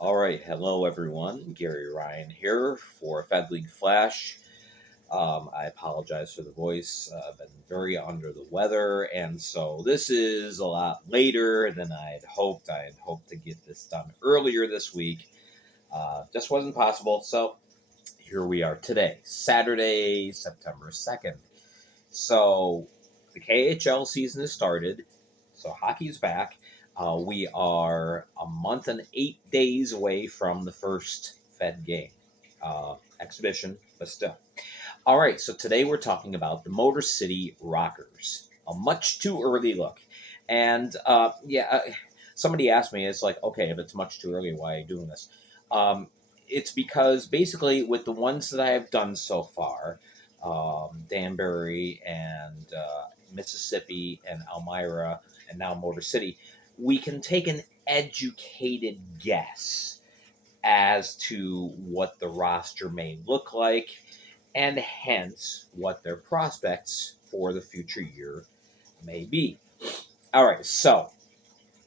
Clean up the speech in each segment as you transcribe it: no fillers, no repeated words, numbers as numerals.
All right, hello everyone. Gary Ryan here for Fed League Flash. I apologize for the voice. I've been very under the weather, and so this is a lot later than I had hoped. I had hoped to get this done earlier this week. Just wasn't possible, so here we are today, Saturday, September 2nd. So the KHL season has started, so hockey's back. We are a month and 8 days away from the first Fed game exhibition, but still. All right, so today we're talking about the Motor City Rockers, a much too early look. And somebody asked me, it's like, okay, if it's much too early, why are you doing this? It's because basically with the ones that I have done so far, Danbury and Mississippi and Elmira and now Motor City, we can take an educated guess as to what the roster may look like and hence what their prospects for the future year may be. All right, so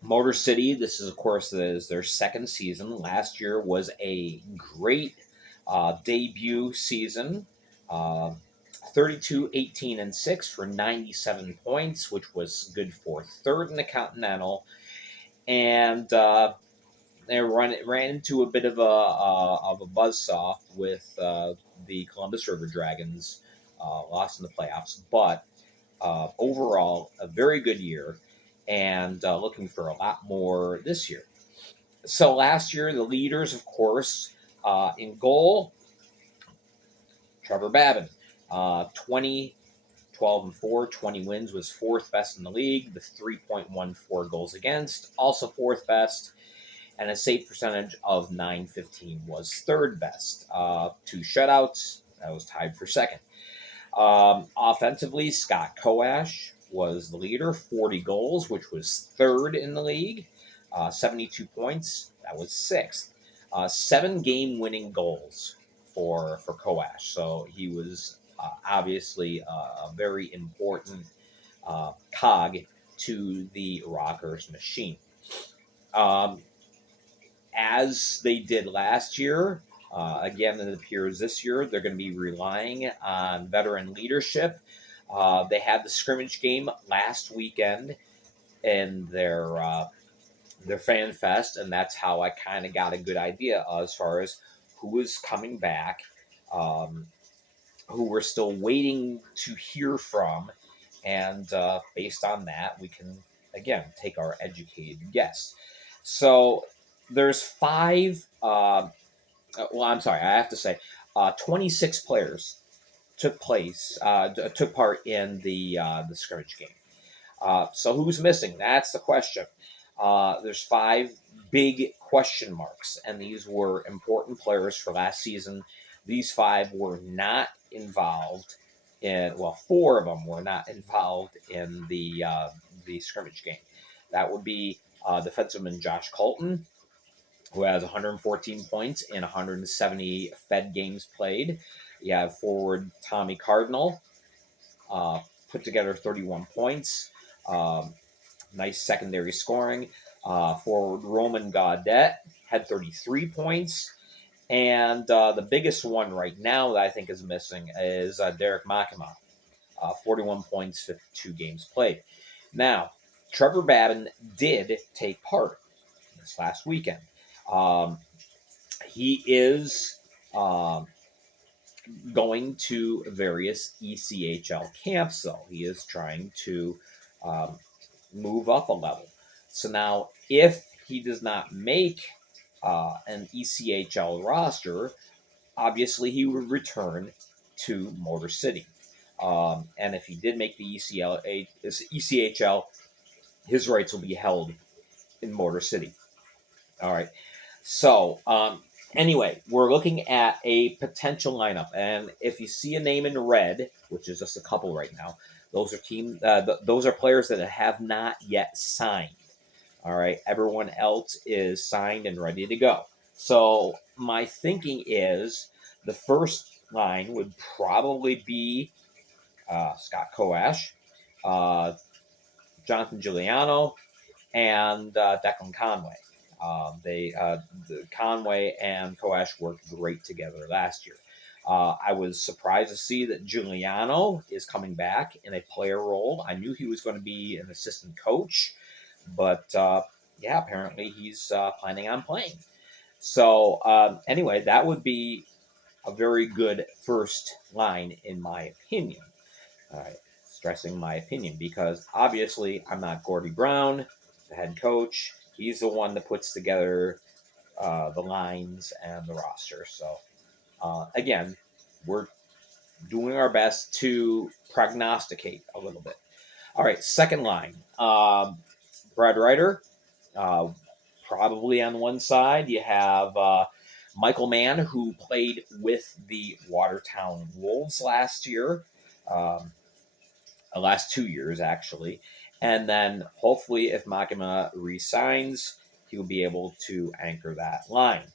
Motor City, this is, of course, their second season. Last year was a great debut season. Uh, 32, 18, and 6 for 97 points, which was good for third in the Continental. And they ran into a bit of a buzzsaw with the Columbus River Dragons, lost in the playoffs. But overall, a very good year, and looking for a lot more this year. So last year, the leaders, of course, in goal, Trevor Babin, 20, 12 and 4, 20 wins, was fourth best in the league, with 3.14 goals against, also fourth best, and a save percentage of .915 was third best. Two shutouts, that was tied for second. Offensively, Scott Koash was the leader, 40 goals, which was third in the league, 72 points, that was sixth. 7 game-winning goals for Koash, so he was obviously a very important cog to the Rockers machine. As they did last year, again, it appears this year they're going to be relying on veteran leadership. They had the scrimmage game last weekend in their fan fest, and that's how I kind of got a good idea as far as who is coming back, who we're still waiting to hear from, and based on that, we can again take our educated guess. So there's five. I'm sorry, I have to say, 26 players took part in the scrimmage game. So who's missing? That's the question. There's 5 big question marks, and these were important players for last season. These 5 were not involved in. Well, 4 of them were not involved in the scrimmage game. That would be defenseman Josh Colton, who has 114 points in 170 Fed games played. You have forward Tommy Cardinal, put together 31 points. Nice secondary scoring. Forward Roman Gaudet had 33 points. And the biggest one right now that I think is missing is Derek Makima, 41 points, 52 games played. Now, Trevor Babin did take part this last weekend. He is going to various ECHL camps, though. He is trying to move up a level. So now, if he does not make an ECHL roster, obviously he would return to Motor City. And if he did make the ECHL, his rights will be held in Motor City. All right. So, anyway, we're looking at a potential lineup, and if you see a name in red, which is just a couple right now, those are those are players that have not yet signed. All right, everyone else is signed and ready to go. So my thinking is the first line would probably be Scott Koash, Jonathan Giuliano, and Declan Conway. Conway and Koash worked great together last year. I was surprised to see that Giuliano is coming back in a player role. I knew he was going to be an assistant coach, but yeah, apparently he's planning on playing. So anyway, that would be a very good first line, in my opinion. All right, stressing my opinion because obviously I'm not Gordy Brown, the head coach. He's the one that puts together the lines and the roster. So again, we're doing our best to prognosticate a little bit. All right, second line. Brad Ryder, uh, probably on one side. You have Michael Mann, who played with the Watertown Wolves last year, last 2 years actually. And then hopefully, if Makima resigns, he will be able to anchor that line.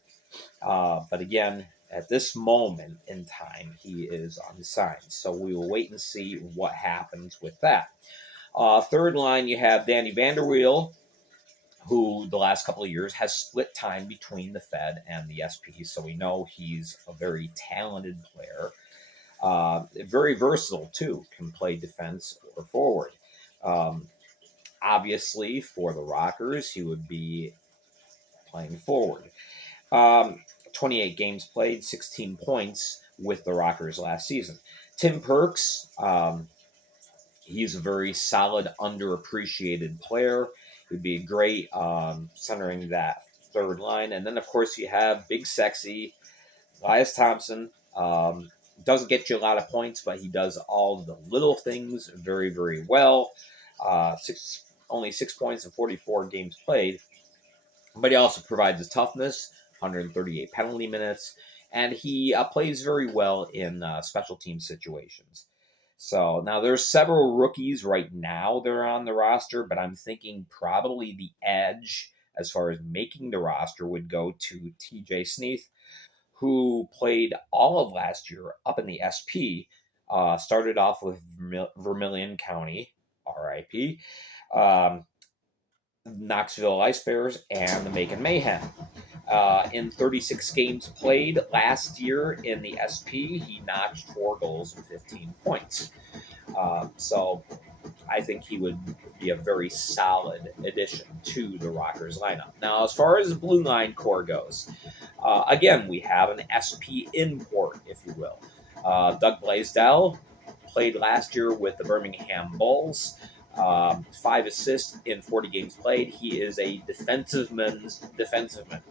But again, at this moment in time, he is unsigned. So we will wait and see what happens with that. Third line, you have Danny Vanderweel, who the last couple of years has split time between the Fed and the SP. So we know he's a very talented player. Very versatile, too. Can play defense or forward. Um, Obviously, for the Rockers, he would be playing forward. 28 games played, 16 points with the Rockers last season. Tim Perks, he's a very solid, underappreciated player. He'd be great centering that third line. And then, of course, you have Big Sexy, Elias Thompson. Doesn't get you a lot of points, but he does all the little things very, very well. Only 6 points in 44 games played. But he also provides the toughness, 138 penalty minutes, and he plays very well in special team situations. So now there's several rookies right now that are on the roster, but I'm thinking probably the edge as far as making the roster would go to TJ Sneath, who played all of last year up in the SP. Started off with Vermilion County, RIP. Knoxville Ice Bears, and the Macon Mayhem. In 36 games played last year in the SP, he notched 4 goals and 15 points. So I think he would be a very solid addition to the Rockers lineup. Now, as far as the blue line core goes, again, we have an SP import, if you will. Doug Blaisdell played last year with the Birmingham Bulls. 5 assists in 40 games played. He is a defensiveman's defensiveman.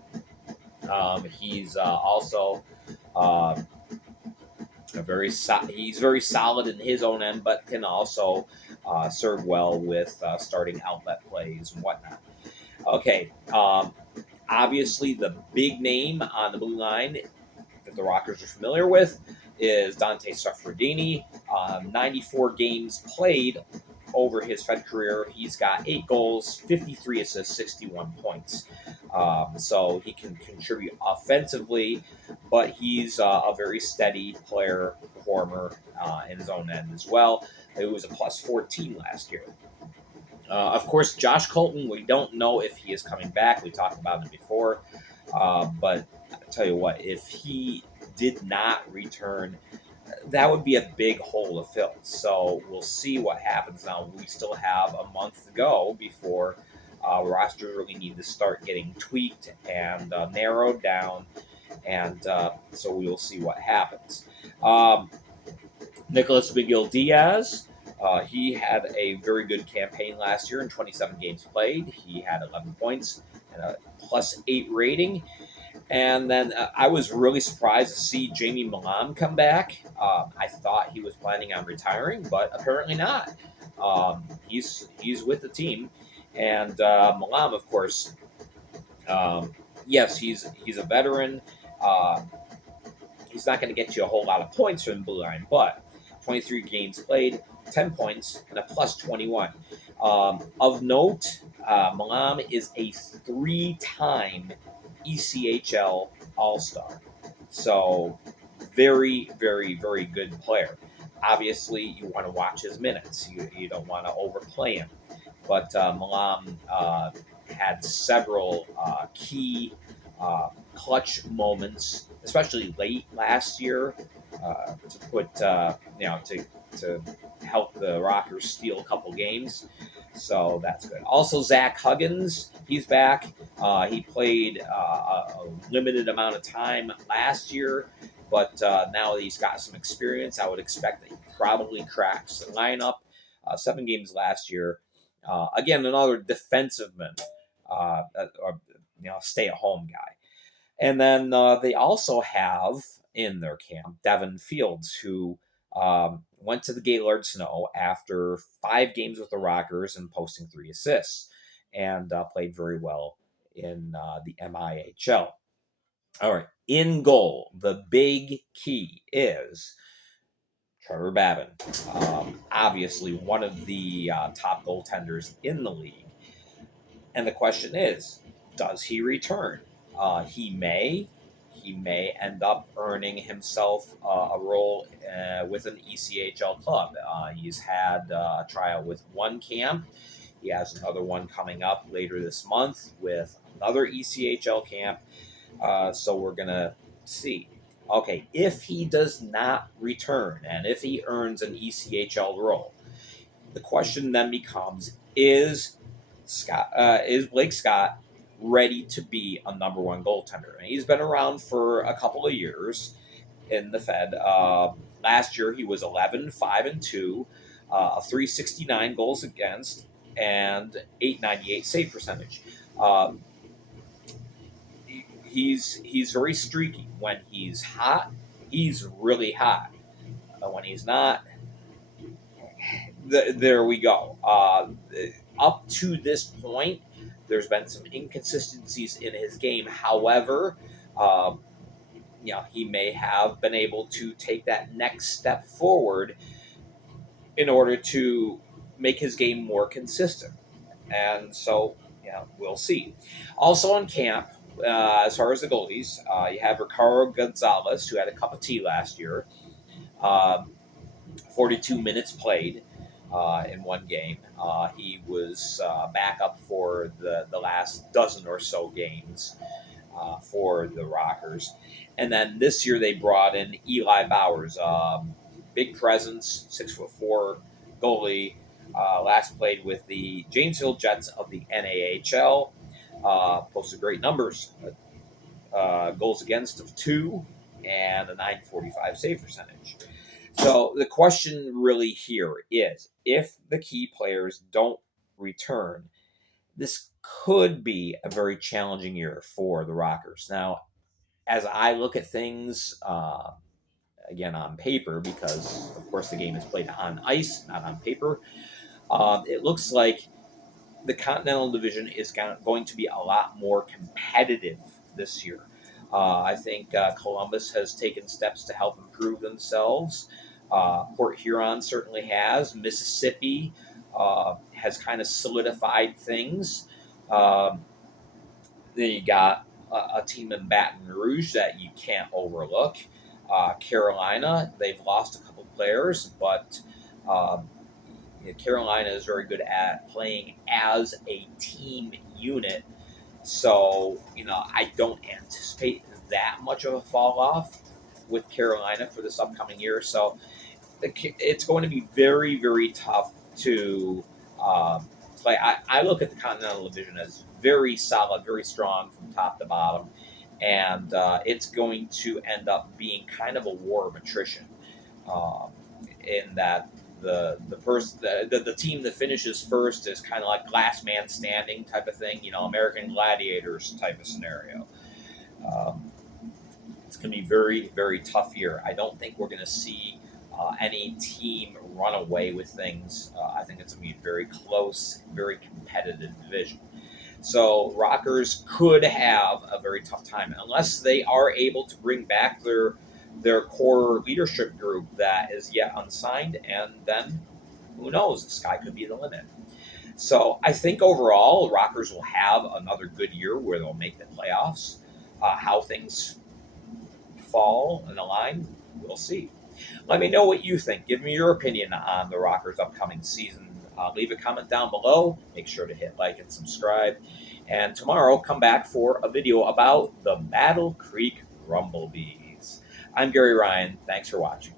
He's also he's very solid in his own end, but can also serve well with starting outlet plays and whatnot. Okay, obviously the big name on the blue line that the Rockers are familiar with is Dante Suffredini. 94 games played over his Fed career. He's got 8 goals, 53 assists, 61 points. So he can contribute offensively, but he's a very steady player, performer in his own end as well. It was a plus 14 last year. Of course, Josh Colton, we don't know if he is coming back. We talked about him before. But I'll tell you what, if he did not return, that would be a big hole to fill. So we'll see what happens now. We still have a month to go before rosters really need to start getting tweaked and narrowed down. And so we will see what happens. Nicholas Miguel Diaz, he had a very good campaign last year in 27 games played. He had 11 points and a plus 8 rating. And then I was really surprised to see Jamie Milam come back. I thought he was planning on retiring, but apparently not. He's with the team, and Milam, of course, yes, he's a veteran. He's not going to get you a whole lot of points from the blue line, but 23 games played, 10 points, and a plus 21. Of note, Milam is a 3-time ECHL All-Star. So very, very, very good player. Obviously, you want to watch his minutes. You don't want to overplay him. But Milam had several key clutch moments, especially late last year, to put to help the Rockers steal a couple games. So that's good. Also, Zach Huggins, he's back. He played a limited amount of time last year, but now that he's got some experience, I would expect that he probably cracks the lineup. 7 games last year. Again, another defensive man, or stay-at-home guy. And then they also have in their camp Devin Fields, who went to the Gaylord Snow after 5 games with the Rockers and posting 3 assists, and played very well in the MIHL. All right, in goal, the big key is Trevor Babin. Obviously, one of the top goaltenders in the league. And the question is, does he return? He may. He may end up earning himself a role with an ECHL club. He's had a tryout with one camp. He has another one coming up later this month with another ECHL camp. So we're going to see. Okay, if he does not return and if he earns an ECHL role, the question then becomes: is Blake Scott ready to be a number one goaltender? And he's been around for a couple of years in the Fed. Last year he was 11-5-2, 369 goals against, and 898 save percentage. He's very streaky. When he's hot, he's really hot. When he's not, there we go. Up to this point, there's been some inconsistencies in his game. However, he may have been able to take that next step forward in order to make his game more consistent. And so, we'll see. Also on camp, as far as the goalies, you have Ricardo Gonzalez, who had a cup of tea last year. 42 minutes played in one game. He was backup for the last dozen or so games for the Rockers. And then this year they brought in Eli Bowers, big presence, 6'4" goalie. Last played with the Janesville Jets of the NAHL. Posted great numbers, goals against of 2 and a .945 save percentage. So the question really here is, if the key players don't return, this could be a very challenging year for the Rockers. Now, as I look at things, again on paper, because of course the game is played on ice, not on paper, it looks like the Continental Division is going to be a lot more competitive this year. I think Columbus has taken steps to help improve themselves. Port Huron certainly has. Mississippi has kind of solidified things. Then you got a team in Baton Rouge that you can't overlook. Carolina, they've lost a couple players, but Carolina is very good at playing as a team unit. So, I don't anticipate that much of a fall off with Carolina for this upcoming year. So it's going to be very, very tough to play. I look at the Continental Division as very solid, very strong from top to bottom. And it's going to end up being kind of a war of attrition in that the team that finishes first is kind of like last man standing type of thing, American Gladiators type of scenario. It's going to be very, very tough year. I don't think we're going to see any team run away with things. I think it's going to be a very close, very competitive division. So Rockers could have a very tough time unless they are able to bring back their core leadership group that is yet unsigned, and then who knows, the sky could be the limit. So I think overall, Rockers will have another good year where they'll make the playoffs. How things fall in the line, we'll see. Let me know what you think. Give me your opinion on the Rockers' upcoming season. Leave a comment down below. Make sure to hit like and subscribe. And tomorrow, come back for a video about the Battle Creek Rumblebees. I'm Gary Ryan. Thanks for watching.